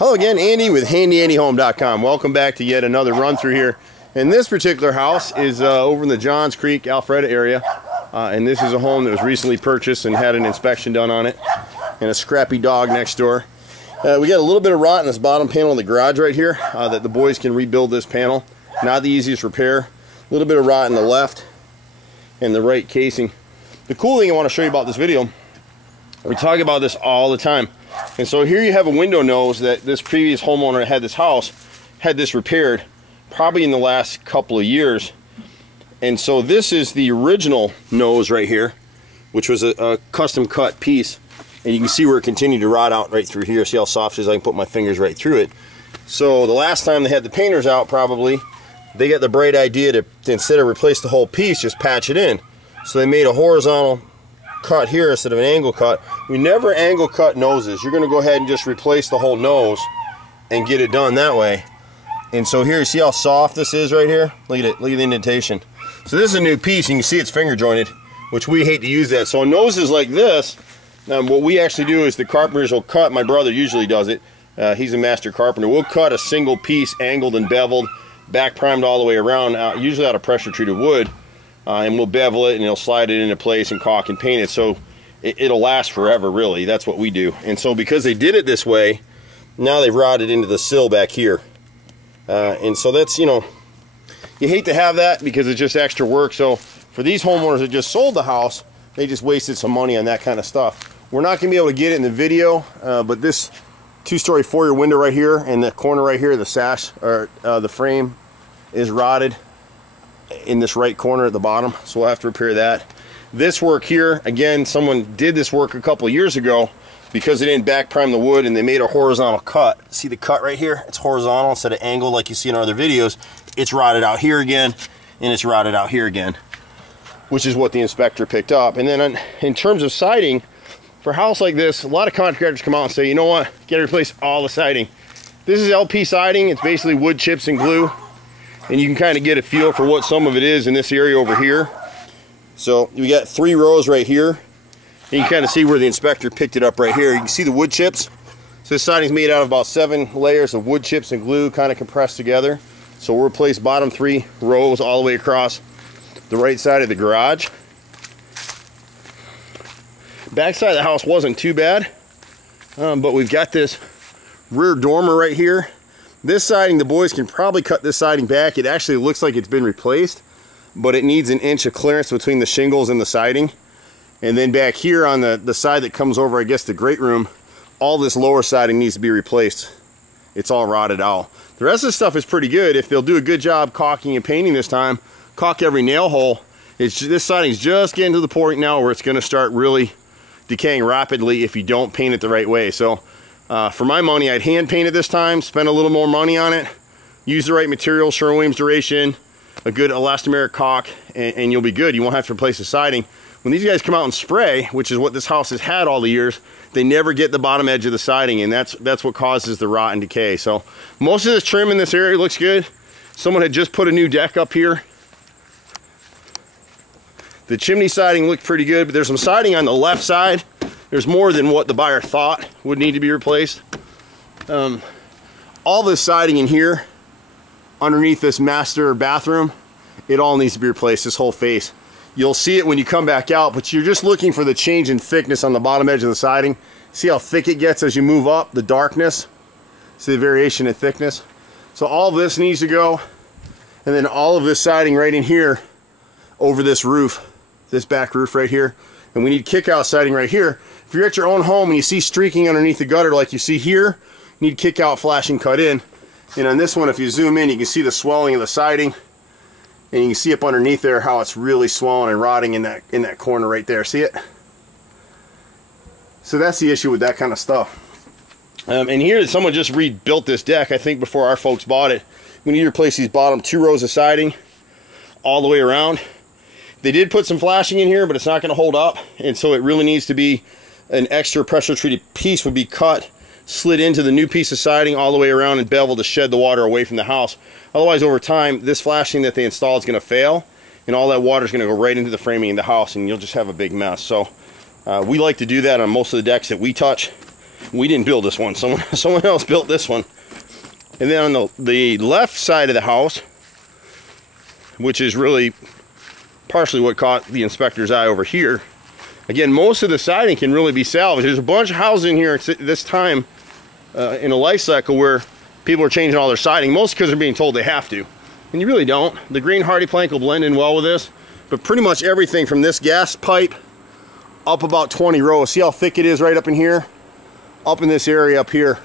Hello again, Andy with HandyAndyHome.com. Welcome back to yet another run through here. And this particular house is over in the Johns Creek, Alpharetta area. And this is a home that was recently purchased and had an inspection done on it. And a scrappy dog next door. We got a little bit of rot in this bottom panel in the garage right here that the boys can rebuild this panel. Not the easiest repair. A little bit of rot in the left and the right casing. The cool thing I want to show you about this video, we talk about this all the time. And so here you have a window nose that this previous homeowner that had this house had this repaired probably in the last couple of years. And so this is the original nose right here, which was a custom cut piece. And you can see where it continued to rot out right through here. See how soft it is? I can put my fingers right through it. So the last time they had the painters out, probably, they got the bright idea to instead of replace the whole piece, just patch it in. So they made a horizontal cut here instead of an angle cut. We never angle cut noses. You're going to go ahead and just replace the whole nose and get it done that way. And so here, you see how soft this is right here? Look at it. Look at the indentation. So this is a new piece. You can see it's finger jointed, which we hate to use that. So on noses like this, what we actually do is the carpenters will cut. My brother usually does it. He's a master carpenter. We'll cut a single piece, angled and beveled, back primed all the way around, usually out of pressure treated wood. And we'll bevel it and it'll slide it into place and caulk and paint it, so it'll last forever, really. That's what we do. And so because they did it this way, now they've rotted into the sill back here. And so that's, you hate to have that because it's just extra work. So for these homeowners that just sold the house, they just wasted some money on that kind of stuff. We're not going to be able to get it in the video, but this two-story foyer window right here and the corner right here, the sash, or the frame is rotted in this right corner at the bottom, so we'll have to repair that. This work here, again, someone did this work a couple of years ago because they didn't back prime the wood and they made a horizontal cut. See the cut right here? It's horizontal instead of angled like you see in our other videos. It's rotted out here again, and it's rotted out here again, which is what the inspector picked up. And then in terms of siding, for a house like this, a lot of contractors come out and say, you know what, gotta replace all the siding. This is LP siding. It's basically wood chips and glue. And you can kind of get a feel for what some of it is in this area over here. So we got 3 rows right here. And you can kind of see where the inspector picked it up right here. You can see the wood chips. So this siding is made out of about 7 layers of wood chips and glue kind of compressed together. So we'll replace bottom 3 rows all the way across the right side of the garage. Back side of the house wasn't too bad. But we've got this rear dormer right here. This siding, the boys can probably cut this siding back. It actually looks like it's been replaced, but it needs 1 inch of clearance between the shingles and the siding. And then back here on the side that comes over, I guess, the great room, all this lower siding needs to be replaced. It's all rotted out. The rest of the stuff is pretty good. If they'll do a good job caulking and painting this time, caulk every nail hole. This siding's just getting to the point now where it's going to start really decaying rapidly if you don't paint it the right way. So for my money, I'd hand paint it this time, spend a little more money on it, use the right material, Sherwin-Williams duration, a good elastomeric caulk, and you'll be good. You won't have to replace the siding. When these guys come out and spray, which is what this house has had all the years, they never get the bottom edge of the siding, and that's what causes the rot and decay. So most of this trim in this area looks good. Someone had just put a new deck up here. The chimney siding looked pretty good, but there's some siding on the left side. There's more than what the buyer thought would need to be replaced. All this siding in here, underneath this master bathroom, it all needs to be replaced, this whole face. You'll see it when you come back out, but you're just looking for the change in thickness on the bottom edge of the siding. See how thick it gets as you move up, the darkness? See the variation in thickness? So all this needs to go, and then all of this siding right in here over this roof, this back roof right here. And we need kick-out siding right here. If you're at your own home and you see streaking underneath the gutter like you see here, you need kick-out flashing cut in. And on this one, if you zoom in, you can see the swelling of the siding. And you can see up underneath there how it's really swollen and rotting in that corner right there. See it? So that's the issue with that kind of stuff. And here, someone just rebuilt this deck, I think, before our folks bought it. We need to replace these bottom 2 rows of siding all the way around. They did put some flashing in here, but it's not going to hold up, and so it really needs to be an extra pressure treated piece would be cut, slid into the new piece of siding all the way around and beveled to shed the water away from the house. Otherwise, over time, this flashing that they installed is going to fail, and all that water is going to go right into the framing of the house, and you'll just have a big mess. So we like to do that on most of the decks that we touch. We didn't build this one. Someone else built this one. And then on the left side of the house, which is really partially what caught the inspector's eye over here, again, most of the siding can really be salvaged. There's a bunch of houses in here at this time in a life cycle where people are changing all their siding, mostly because they're being told they have to. And you really don't. The green hardy plank will blend in well with this, but pretty much everything from this gas pipe up about 20 rows. See how thick it is right up in here? Up in this area up here.